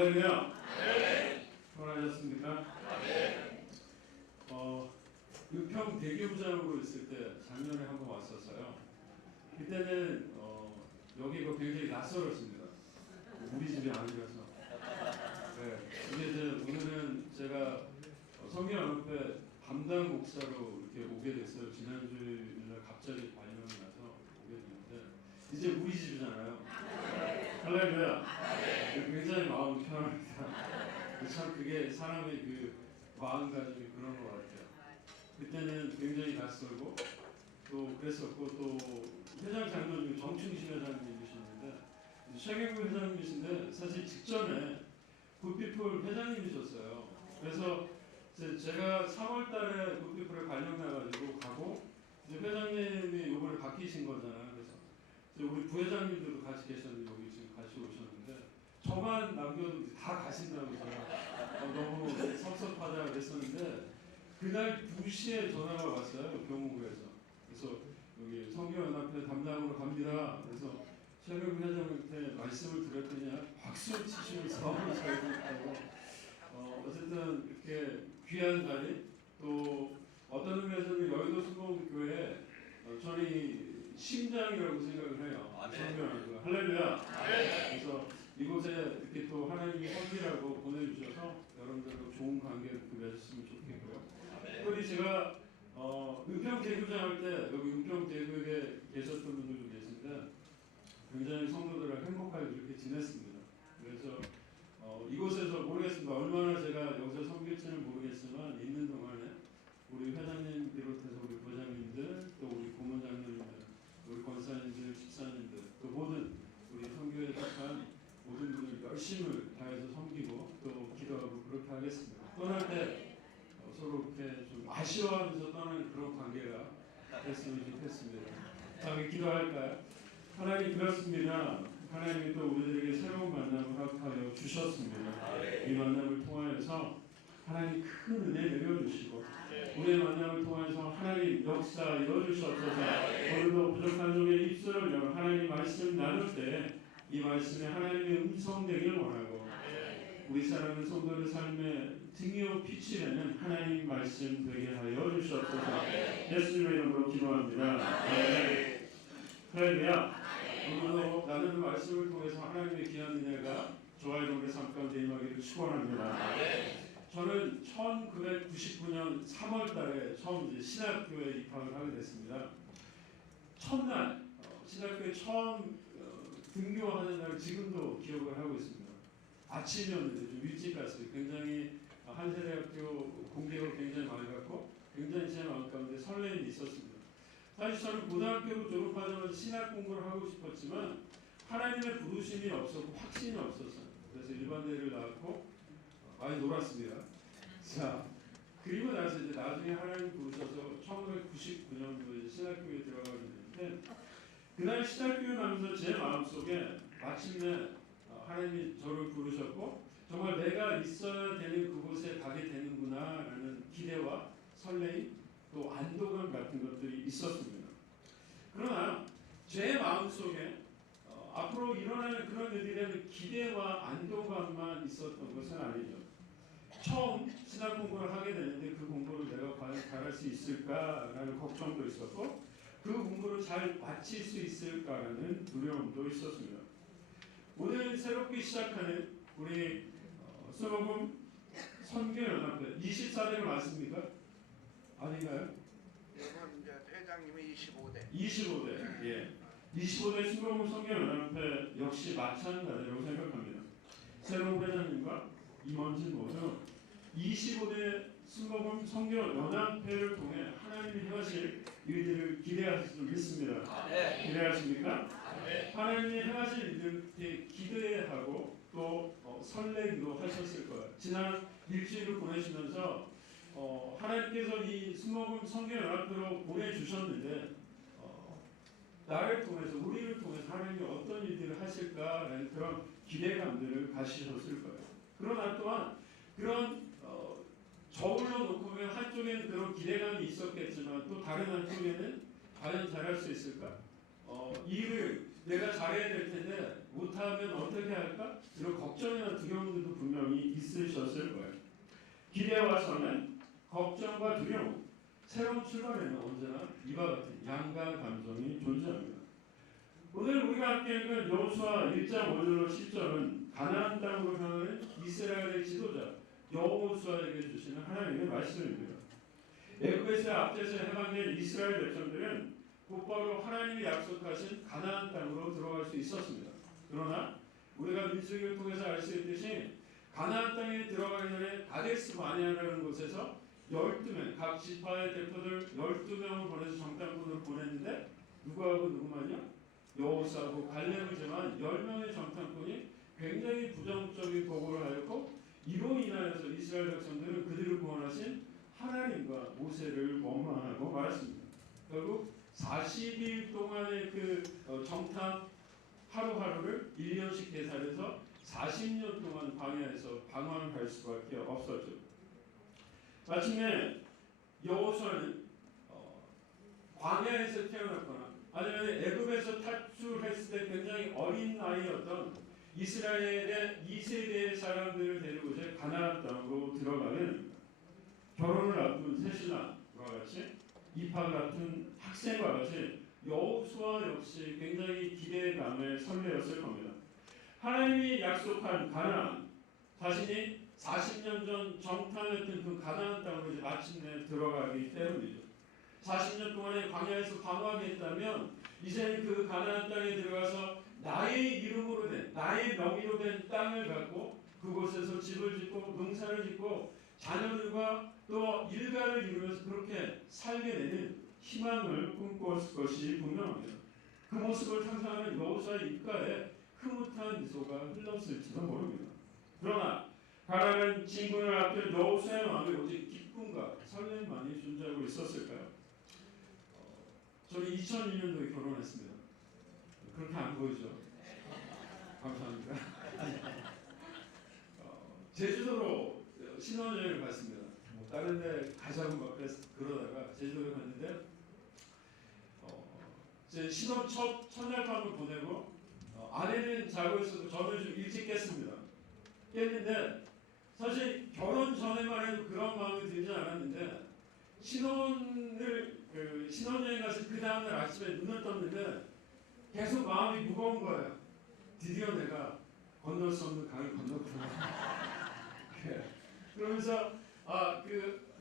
할렐루야. 편안하셨습니까? 은평 대교부장으로 있을 때 작년에 한번 왔었어요. 그때는 여기가 굉장히 낯설었습니다. 우리 집이 아니라서. 네. 근데 이제 오늘은 제가 성경연합회 담당 목사로 이렇게 오게 됐어요. 지난주에 갑자기 발령이 나서 오게 됐는데 이제 우리 집이잖아요. 할렐루야. 굉장히 마음이 편합니다. 참 그게 사람의 그 마음가짐이 그런 것 같아요. 그때는 굉장히 낯설고 또 그랬었고, 또 회장 장로 중에 정충신 회장님이셨는데 최경구 회장님이신데 사실 직전에 굿피플 회장님이셨어요. 그래서 제가 3월 달에 굿피플에 발령 나가지고 가고 이제 회장님이 이번에 바뀌신 거잖아요. 그래서 우리 부회장님들도 같이 계셨는데 여기 지금 같이 오셨는데 저만 남겨도 다 가신다고 제가 너무 섭섭하다 그랬었는데 그날 2시에 전화가 왔어요. 병원구에서. 그래서 여기 성경연합회 담당으로 갑니다. 그래서 최경구 회장한테 말씀을 드렸더니 박수 치시면서 너무 잘 듣고 어쨌든 이렇게 귀한 자리, 또 어떤 의미에서는 여의도 순복음교회 저는 심장이라고 생각을 해요. 성경연합회가. 할렐루야. 그래서 이곳에 이렇게 또 하나님이 섬기라고 보내주셔서 여러분들과 좋은 관계를 맺었으면 좋겠고요. 특별히 제가 은평 대교장 할 때 여기 은평 대교에 계셨던 분들도 계신데 굉장히 성도들을 행복하게 그렇게 지냈습니다. 그래서 이곳에서 모르겠습니다. 얼마나 제가 여기서 섬길지는 모르겠지만 있는 동안에 우리 회장님 비롯해서 우리 부장님들, 또 우리 고문장님들, 우리 권사님들, 집사님들, 또 모든 우리 선교에 속한 모든 분들 열심을 다해서 섬기고 또 기도하고 그렇게 하겠습니다. 떠날 때 서로 이렇게 좀 아쉬워하면서 떠나는 그런 관계가 됐으면 좋겠습니다. 자, 우리 기도할까요? 하나님, 그렇습니다. 하나님이 또 우리들에게 새로운 만남을 허락하여 주셨습니다. 이 만남을 통하여서 하나님 큰 은혜 내려주시고 우리의 만남을 통해서 하나님 역사 이루어주시옵소서. 오늘도 부족한 종의 입술을 열어 하나님 말씀 나눌 때 이 말씀에 하나님의 음성 되길 원하고 우리 사랑하는 성도의 삶에 등이요 빛이 되는 하나님 말씀 되게 하여 주시옵소서. 예수님의 이름으로 기도합니다. 할렐루야. 오늘도 나누는 말씀을 통해서 하나님의 귀한 은혜가 저와 여러분의 삶 가운데 임하기를 축원합니다. 저는 1999년 3월 달에 처음 이제 신학교에 입학을 하게 됐습니다. 첫날 신학교에 처음 등교하는 날 지금도 기억을 하고 있습니다. 아침이었는데 좀 일찍 갔어요. 굉장히 한세대학교 공개가 굉장히 맑았고 굉장히 제 마음 가운데 설렘이 있었습니다. 사실 저는 고등학교로 졸업하자마자 신학 공부를 하고 싶었지만 하나님의 부르심이 없었고 확신이 없었어요. 그래서 일반대를 나왔고 많이 놀았습니다. 자, 그리고 나서 이제 나중에 하나님 부르셔서 1999년도에 신학교에 들어가게 됐는데 그날 신학교에 가면서 제 마음속에 마침내 하나님이 저를 부르셨고 정말 내가 있어야 되는 그곳에 가게 되는구나 라는 기대와 설레임 또 안도감 같은 것들이 있었습니다. 그러나 제 마음속에 앞으로 일어나는 그런 일에 대한 기대와 안도감만 있었던 것은 아니죠. 처음 신학 공부를 하게 되는데 그 공부를 내가 과연 잘할 수 있을까라는 걱정도 있었고 그 공부를 잘 마칠 수 있을까라는 두려움도 있었습니다. 오늘 새롭게 시작하는 우리 순복음 선교연합회 24대가 맞습니까? 아닌가요? 이번 이제 회장님이 25대. 25대. 예. 25대 순복음 선교연합회 역시 마찬가지라고 생각합니다. 새로운 회장님과 임원진 모두 25대 순복음 선교연합회를 통해 하나님이 행하실 일들을 기대하실 줄 믿습니다. 기대하십니까? 하나님이 행하실 일들을 기대하고 또 설레기도 하셨을 거예요. 지난 일주일을 보내시면서 하나님께서 이 순복음 선교연합회로 보내주셨는데 나를 통해서 우리를 통해서 하나님이 어떤 일들을 하실까라는 그런 기대감들을 가지셨을 거예요. 그러나 또한 그런 저울로 놓고 보면 한쪽에는 그런 기대감이 있었겠지만 또 다른 한쪽에는 과연 잘할 수 있을까? 이 일을 내가 잘해야 될 텐데 못하면 어떻게 할까? 이런 걱정이나 두려움들도 분명히 있으셨을 거예요. 기대와 설렘, 걱정과 두려움, 새로운 출발에는 언제나 이와 같은 양가 감정이 존재합니다. 오늘 우리가 함께 읽은 여호수아 1장 5절로 10절은 가나안 땅으로 향하는 이스라엘의 지도자 여호수아에게 주시는 하나님의 말씀입니다. 애굽에서 앞에서 해방된 이스라엘 백성들은 곧바로 하나님이 약속하신 가나안 땅으로 들어갈 수 있었습니다. 그러나 우리가 민수기를 통해서 알 수 있듯이 가나안 땅에 들어가기 전에 가데스 바네아라는 곳에서 12명, 각 지파의 대표들 12명을 보내서 정탐꾼으로 보냈는데 누구하고 누구만요? 여호수아하고 갈렙이지만 10명의 정탐꾼이 굉장히 부정적인 보고를 하였고 이로 인하여서 이스라엘 백성들은 그들을 구원하신 하나님과 모세를 원망하고 말았습니다. 결국 40일 동안의 그 정탐 하루하루를 1년씩 계산해서 40년 동안 광야에서 방황할 수밖에 없었죠. 마침내 여호수아는 광야에서 태어났거나 아니면 애굽에서 탈출했을 때 굉장히 어린 나이였던 이스라엘의 2세대의 사람들을 데리고 이제 가나안 땅으로 들어가게 됩니다. 결혼을 앞둔 새신랑과 같이 입학을 앞둔 학생과 같이 여호수아 역시 굉장히 기대감에 설레었을 겁니다. 하나님이 약속한 가나안, 자신이 40년 전 정탐했던 그 가나안 땅으로 이제 마침내 들어가기 때문이죠. 40년 동안에 광야에서 방황했다면 이제는 그 가나안 땅에 들어가서 나의 이름으로 된, 나의 명의로 된 땅을 갖고 그곳에서 집을 짓고 농사를 짓고 자녀들과 또 일가를 이루면서 그렇게 살게 되는 희망을 꿈꿨을 것이 분명합니다. 그 모습을 상상하는 여호수아의 입가에 흐뭇한 미소가 흘렀을지도 모릅니다. 그러나 가나안 진군을 앞둔 여호수아의 마음에 오직 기쁨과 설렘만이 존재하고 있었을까요? 저는 2002년도에 결혼했습니다. 그렇게 안 보이죠? 감사합니다. 제주도로 신혼여행을 갔습니다. 다른 데 가자고 막 그러다가 제주도에 갔는데 제 신혼 첫날 밤을 보내고 아내는 자고 있어서 저는 좀 일찍 깼습니다. 깼는데 사실 결혼 전에만 해도 그런 마음이 들지 않았는데 신혼여행 가서 그 다음날 아침에 눈을 떴는데 계속 마음이 무거운 거예요. 드디어 내가 건널 수 없는 강을 건넜구나. 그러면서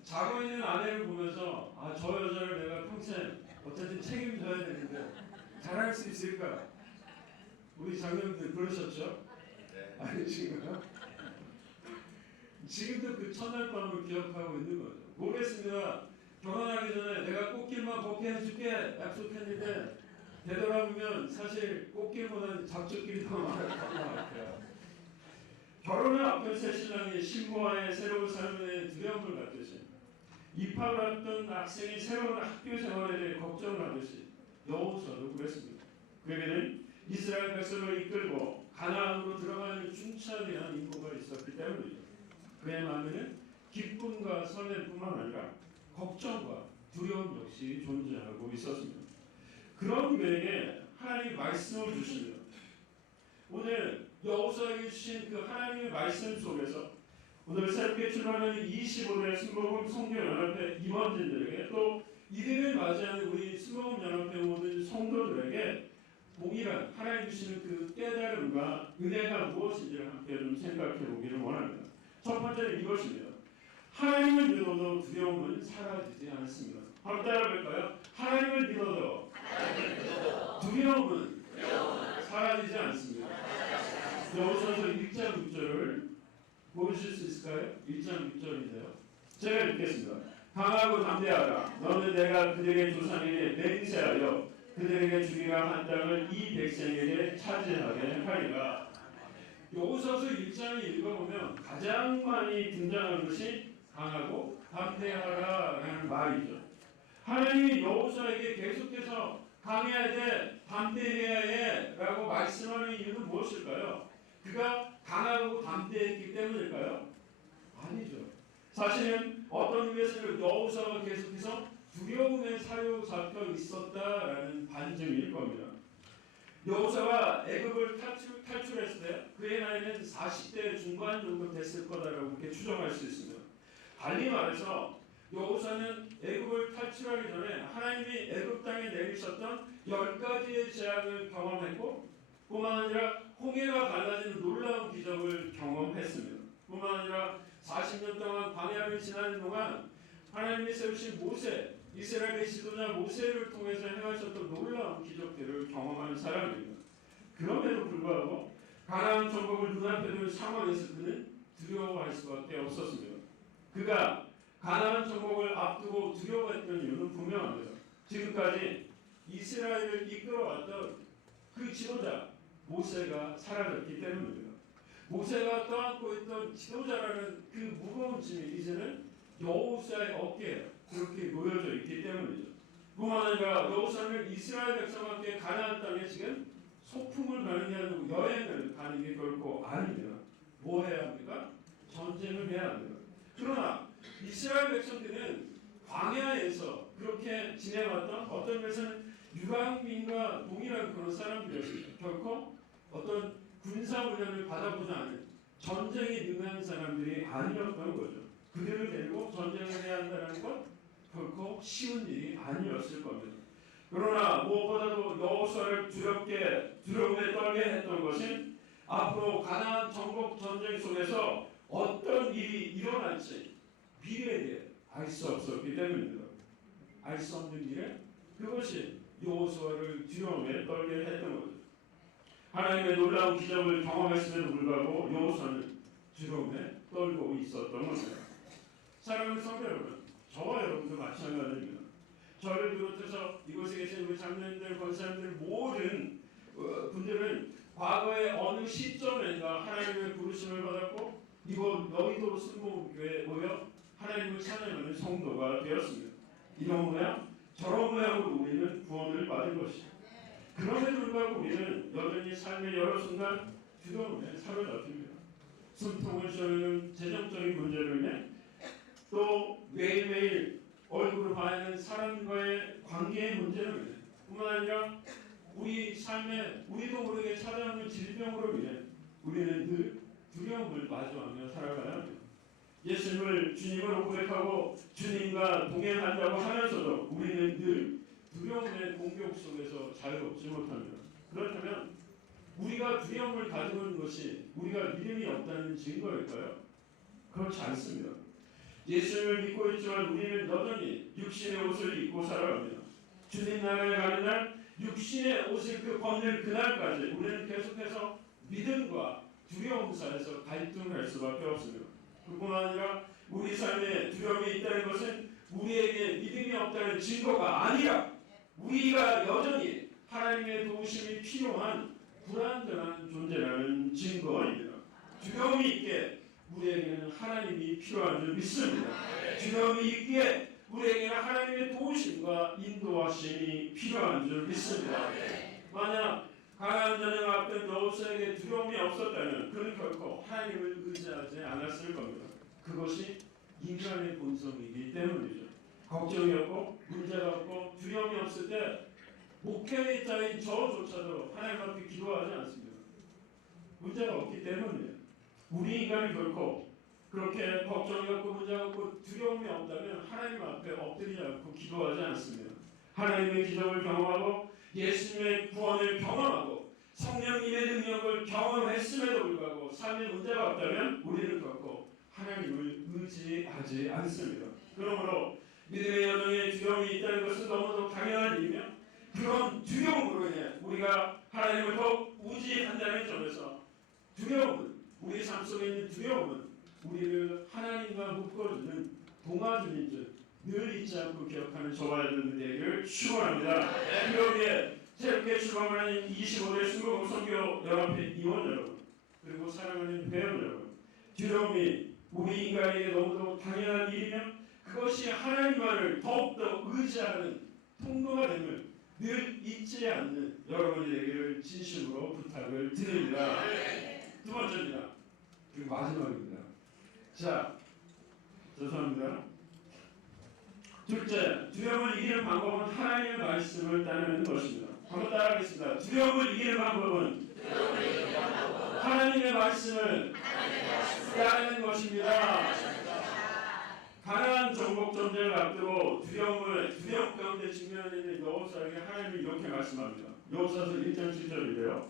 자고 있는 아내를 보면서 저 여자를 내가 평생 어쨌든 책임져야 되는데 잘할 수 있을까? 우리 장로님들 그러셨죠? 아니 지금도 그 첫날 밤을 기억하고 있는 거죠. 모르겠습니다. 결혼하기 전에 내가 꽃길만 걷게 해줄게 약속했는데 되돌아보면 사실 꽃길보다는 잡초길이 더 많았던 것 같아요. 결혼을 앞둔 새 신랑이 신부와의 새로운 삶에 두려움을 갖듯이 입학을 앞둔 학생이 새로운 학교 생활에 대해 걱정을 하듯이 여호수아도 그랬습니다. 그에게는 이스라엘 백성을 이끌고 가나안으로 들어가는 중차대한 인고가 있었기 때문이죠. 그의 마음에는 기쁨과 설렘뿐만 아니라 걱정과 두려움 역시 존재하고 있었습니다. 그런 그에게 하나님이 말씀을 주십니다. 오늘 여호수아에게 주신 그 하나님의 말씀 속에서 오늘 새롭게 출발하는 25대 순복음 성교연합회 임원진들에게 또 이들을 맞이하는 우리 순복음연합회 모든 성도들에게 동일한 하나님 주시는 그 깨달음과 은혜가 무엇인지를 함께 좀 생각해 보기를 원합니다. 첫 번째는 이것입니다. 하나님을 믿어도 두려움은 사라지지 않습니다. 한번 따라해볼까요? 하나님을 믿어도 두려움은 사라지지 않습니다. 여호수아서 1장 6절을 보실 수 있을까요? 1장 6절인데요. 제가 읽겠습니다. 강하고 담대하라. 너는 내가 그들의 조상에게 맹세하여 그들에게 주리라 한 땅을 이 백성에게 차지하게 하리라. 여호수아서 1장을 읽어보면 가장 많이 등장하는 것이 강하고 담대하라라는 말이죠. 하나님이 여호수아에게 계속해서 강해야 돼, 담대해야 해라고 말씀하는 이유는 무엇일까요? 그가 강하고 담대했기 때문일까요? 아니죠. 사실은 어떤 의미에서는 여호수아가 계속해서 두려움에 사로잡혀 있었다라는 반증일 겁니다. 여호수아가 애굽을 탈출했을 때 그의 나이는 40대 중반 정도 됐을 거다라고 그렇게 추정할 수 있습니다. 달리 말해서 여호수아는 애굽을 탈출하기 전에 하나님이 애굽 땅에 내리셨던 10가지의 재앙을 경험했고 뿐만 아니라 홍해가 갈라지는 놀라운 기적을 경험했습니다. 뿐만 아니라 40년 동안 광야를 지나는 동안 하나님이 세우신 모세, 이스라엘의 지도자 모세를 통해서 행하셨던 놀라운 기적들을 경험하는 사람입니다. 그럼에도 불구하고 가나안 정복을 눈앞에 두는 상황에서 그는 두려워할 수밖에 없었습니다. 그가 가나안 정복을 앞두고 두려워했던 이유는 분명합니다. 지금까지 이스라엘을 이끌어왔던 그 지도자 모세가 사라졌기 때문입니다. 모세가 떠안고 있던 지도자라는 그 무거운 짐이 이제는 여호수아의 어깨에 그렇게 놓여져 있기 때문이죠. 뿐만 아니라 여호수아는 이스라엘 백성과 함께 가나안 땅에 지금 소풍을 가는 게 아니고 여행을 가는 게 결코 아닙니다. 뭐 해야 합니까? 전쟁을 해야 합니다. 그러나 이스라엘 백성들은 광야에서 그렇게 지내왔던 어떤 면에서는 유랑민과 동일한 그런 사람들이었습니다. 결코 어떤 군사훈련을 받아보지 않은 전쟁에 능한 사람들이 아니었던 거죠. 그들을 데리고 전쟁을 해야 한다는 것 결코 쉬운 일이 아니었을 겁니다. 그러나 무엇보다도 여호수아를 두려움에 떨게 했던 것은 앞으로 가나안 정복 전쟁 속에서 어떤 일이 일어날지 미래에 대해 알 수 없었기 때문입니다. 알 수 없는 미래? 그것이 여호수아를 두려움에 떨게 했던 거죠. 하나님의 놀라운 기적을 경험했음에도 불구하고 여호수아는 두려움에 떨고 있었던 겁니다. 사랑하는 성도 여러분, 저와 여러분도 마찬가지입니다. 저를 비롯해서 이곳에 계신 우리 장로님들, 권사님들 모든 분들은 과거에 어느 시점인가 하나님의 부르심을 받았고 이곳 여의도 순복음교회에 모여 하나님을 찬양하는 성도가 되었습니다. 이런 모양, 저런 모양으로 우리는 구원을 받은 것이죠. 그럼에도 불구하고 우리는 여전히 삶의 여러 순간 두려움에 사로잡힙니다. 숨통을 쉬는 재정적인 문제로 인해 또 매일매일 얼굴을 봐야 하는 사람과의 관계의 문제로 인해 뿐만 아니라 우리 삶에 우리도 모르게 찾아오는 질병으로 인해 우리는 늘 두려움을 마주하며 살아가야 합니다. 예수님을 주님으로 고백하고 주님과 동행한다고 하면서도 우리는 늘 두려움의 공격 속에서 자유롭지 못합니다. 그렇다면 우리가 두려움을 가지고 있는 것이 우리가 믿음이 없다는 증거일까요? 그렇지 않습니다. 예수님을 믿고 있지만 우리는 여전히 육신의 옷을 입고 살아갑니다. 주님 나라에 가는 날 육신의 옷을 벗는 그날까지 우리는 계속해서 믿음과 두려움 사이에서 갈등할 수밖에 없습니다. 그뿐만 아니라 우리 삶에 두려움이 있다는 것은 우리에게 믿음이 없다는 증거가 아니라 우리가 여전히 하나님의 도우심이 필요한 불완전한 존재라는 증거입니다. 두려움이 있게 우리에게는 하나님이 필요한 줄 믿습니다. 두려움이 있기에 우리에게는 하나님의 도우심과 인도하심이 필요한 줄 믿습니다. 만약 가나안 전쟁 앞둔 여호수아에게 두려움이 없었다면 그는 결코 하나님을 의지하지 않았을 겁니다. 그것이 인간의 본성이기 때문이죠. 걱정이 없고 문제가 없고 두려움이 없을 때 목회의 자인 저조차도 하나님 앞에 기도하지 않습니다. 문제가 없기 때문이에요. 우리 인간이 결코 그렇게 걱정이 없고 문제가 없고 두려움이 없다면 하나님 앞에 엎드리지 않고 기도하지 않습니다. 하나님의 기적을 경험하고 예수님의 구원을 경험하고 성령님의 능력을 경험했음에도 불구하고 삶에 문제가 없다면 우리는 결코 하나님을 의지하지 않습니다. 그러므로 믿음의 여정에 두려움이 있다는 것은 너무도 당연한 일이며 그런 두려움으로 인해 우리가 하나님을 더욱 의지한다는 점에서 두려움은 우리 삶 속에 있는 두려움은 우리를 하나님과 묶어주는 동아줄인 줄 늘 잊지 않고 기억하는 저와 여러분 되기를 축원합니다. 그러기에 새롭게 출범하는 25대 순복음 선교 연합회 이원 여러분 그리고 사랑하는 회원 여러분 두려움이 우리 인간에게 너무도 당연한 일이며 그것이 하나님만을 더욱더 의지하는 통로가 됨을 늘 잊지 않는 여러분이 되기를 진심으로 부탁을 드립니다. 두 번째입니다. 그리고 마지막입니다. 자, 죄송합니다. 둘째, 두려움을 이기는 방법은 하나님의 말씀을 따르는 것입니다. 한번 따라하겠습니다. 두려움을 이기는 방법은 하나님의 말씀을 따르는 것입니다. 가나안 정복 전쟁을 앞두고 두려움 가운데 직면해 있는 여호수아에게 하나님이 이렇게 말씀합니다. 여호수아서 1장 7절인데요.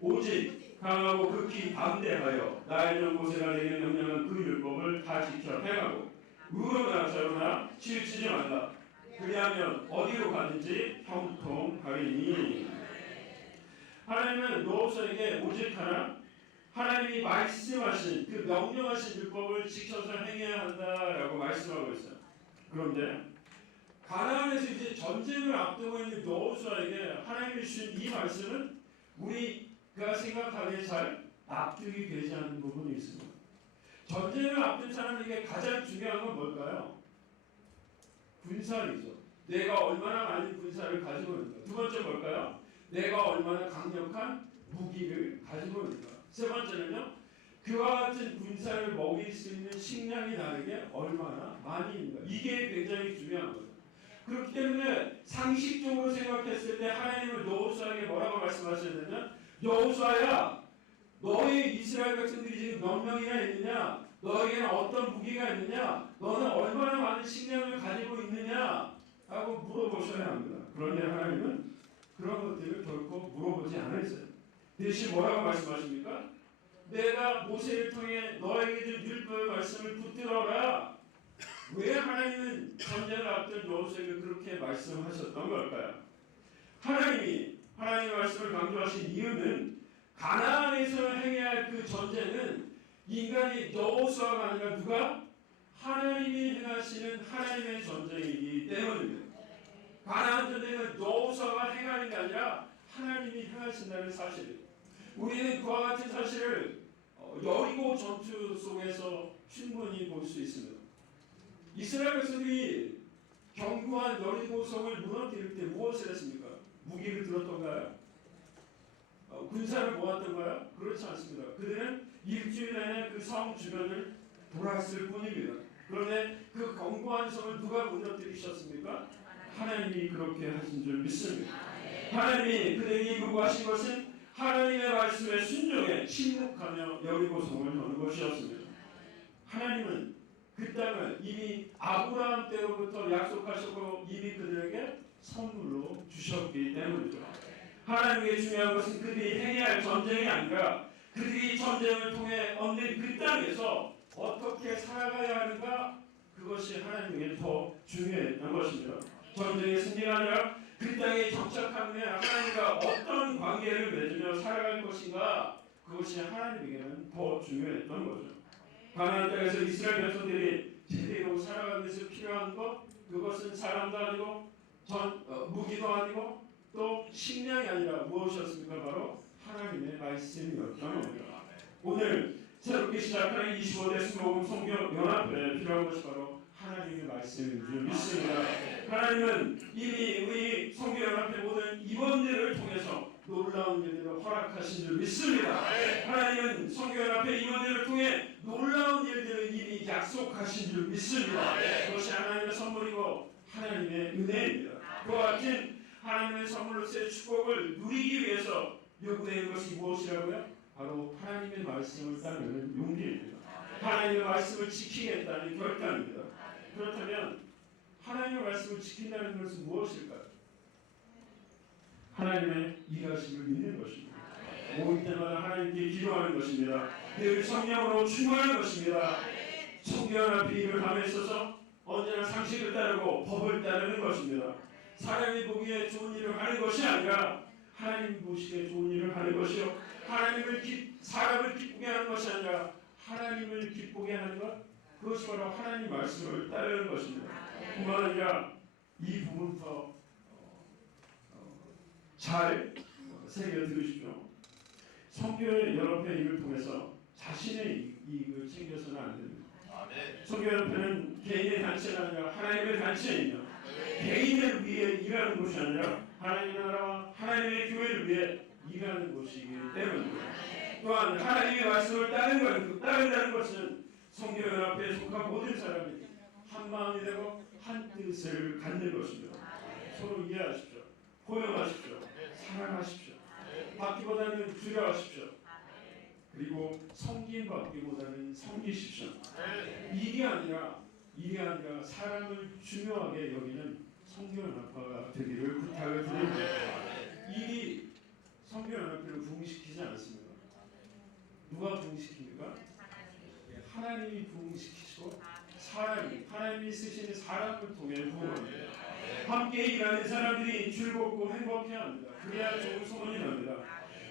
오직 강하고 극히 담대하여 나의 전 모세가 내게 명령한 그 율법을 다 지켜 행하고 의로나 저로나 치우치지 말라. 그리하면 어디로 가든지 형통하리니. 하나님은 여호수아에게 오직 하나님이 말씀하신 그 명령하신 율법을 지켜서 행해야 한다라고 말씀하고 있어요. 그런데 가나안에서 이제 전쟁을 앞두고 있는 여호수아에게 하나님이 주신 이 말씀은 우리가 생각하기에 잘 납득이 되지 않는 부분이 있습니다. 전쟁을 앞둔 사람에게 가장 중요한 건 뭘까요? 군사이죠. 내가 얼마나 많은 군사를 가지고 있는가. 두 번째 뭘까요? 내가 얼마나 강력한 무기를 가지고 있는가. 세 번째는요, 그와 같은 군사를 먹일 수 있는 식량이 나에게 얼마나 많이 있는가. 이게 굉장히 중요한 거죠. 그렇기 때문에 상식적으로 생각했을 때 하나님은 여호수아에게 뭐라고 말씀하셨냐면, 여호수아야, 너희 이스라엘 백성들이 지금 몇 명이나 있느냐? 너에게는 어떤 무기가 있느냐? 너는 얼마나 많은 식량을 가지고 있느냐? 하고 물어보셔야 합니다. 그런데 하나님은 그런 것들을 결코 물어보지 않으셨어요. 대신 뭐라고 말씀하십니까? 내가 모세를 통해 너에게 준 율법의 말씀을 붙들어라. 왜 하나님은 전쟁을 앞둔 여호수아에게 그렇게 말씀하셨던 걸까요? 하나님의 말씀을 강조하신 이유는 가나안에서 행해야 할 그 전쟁은 인간이 여호수아가 아니라 누가? 하나님이 행하시는 하나님의 전쟁이기 때문입니다. 가나안 전쟁은 여호수아가 행하는 게 아니라 하나님이 행하신다는 사실이에요. 우리는 그와 같은 사실을 여리고 전투 속에서 충분히 볼 수 있습니다. 이스라엘 백성들이 견고한 여리고성을 무너뜨릴 때 무엇을 했습니까? 무기를 들었던가요? 군사를 모았던가요? 그렇지 않습니다. 그들은 일주일 내내 그 성 주변을 돌았을 뿐입니다. 그런데 그 견고한 성을 누가 무너뜨리셨습니까? 하나님이 그렇게 하신 줄 믿습니다. 하나님이 그들에게 이루고하신 것은 하나님의 말씀에 순종해 침묵하며 여리고성을 여는 것이었습니다. 하나님은 그 땅을 이미 아브라함 때로부터 약속하셨고 이미 그들에게 선물로 주셨기 때문이죠. 하나님에게 중요한 것은 그들이 행해야 할 전쟁이 아니라 그들이 전쟁을 통해 얻는 그 땅에서 어떻게 살아가야 하는가, 그것이 하나님에게 더 중요했던 것입니다. 전쟁의 승리가 아니라 그 땅에 정착한 후에 하나님과 어떤 관계를 맺으며 살아갈 것인가, 그것이 하나님에게는 더 중요했던 거죠. 가나안 땅에서 이스라엘 백성들이 제대로 살아가기 위해서 필요한 것, 그것은 사람도 아니고 무기도 아니고 또 식량이 아니라 무엇이었습니까? 바로 하나님의 말씀이었던 겁니다. 오늘 새롭게 시작하는 25대 수목금 성경 연합회 필요한 것이 바로 하나님의 말씀인 줄 믿습니다. 하나님은 이미 우리 성경 연합회 모든 임원들을 통해서 놀라운 일들을 허락하신 줄 믿습니다. 하나님은 성경 연합회 임원들을 통해 놀라운 일들을 이미 약속하신 줄 믿습니다. 그것이 하나님의 선물이고 하나님의 은혜입니다. 그와 같은 하나님의 선물로서의 축복을 누리기 위해서 요구되는 것이 무엇이라고요? 바로 하나님의 말씀을 따르는 용기입니다. 하나님의 말씀을 지키겠다는 결단입니다. 그렇다면 하나님의 말씀을 지킨다는 것은 무엇일까요? 하나님의 일하심을 믿는 것입니다. 모일 때마다 하나님께 기도하는 것입니다. 늘 성령으로 충만하는 것입니다. 성경연합회 일을 함에 있어서 언제나 상식을 따르고 법을 따르는 것입니다. 사람이 보기에 좋은 일을 하는 것이 아니라 하나님 보시기에 좋은 일을 하는 것이요, 사람을 기쁘게 하는 것이 아니라 하나님을 기쁘게 하는 것, 그것이 바로 하나님 말씀을 따르는 것입니다. 뿐만 아니라 이 부분부터 잘 새겨 들으십시오. 선교의 연합회 일을 통해서 자신의 이익을 챙겨서는 안 됩니다. 선교연합회는 개인의 단체가 아니라 하나님의 단체이며 개인을 위해 일하는 것이 아니라 하나님의 나라와 하나님의 교회를 위해 일하는 것이기 때문입니다. 또한 하나님의 말씀을 따른다는 것은 성교연합회에 속한 모든 사람이 한 마음이 되고 한 뜻을 갖는 것입니다. 서로 이해하십시오. 포용하십시오. 사랑하십시오. 받기보다는 줄여가십시오. 그리고 섬김 받기보다는 섬기십시오. 일이 아니라 사람을 중요하게 여기는 성교연합회가 되기를 부탁을 드립니다. 일이 성교연합회를 부흥시키지 않습니다. 누가 부흥시킵니까? 하나님이 부흥시키시고 하나님이 쓰시는 사람을 통해 부흥합니다. 함께 일하는 사람들이 즐겁고 행복해야 합니다. 그래야 좋은 소문이 납니다.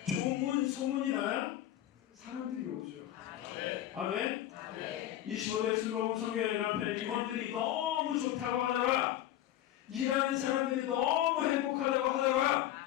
좋은 소문이 나야 사람들이 오죠. 아멘. 25대 슬로우 성교연합회 임원들이 너무 좋다고 하다가 일하는 사람들이 너무 행복하다고 하다가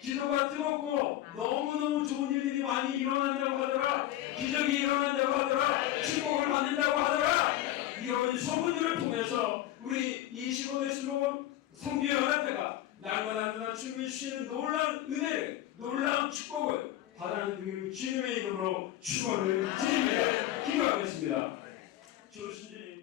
기도가 뜨겁고 너무너무 좋은 일들이 많이 일어난다고 하더라. 기적이 일어난다고 하더라. 축복을 받는다고 하더라. 이런 소문들을 통해서 우리 25대 슬로우 성교연합회가 날마다 누나 주님이 주시는 놀라운 은혜를, 놀라운 축복을 받아들이는 주님의 이름으로 축원을 드립니다. 기도하겠습니다. 주신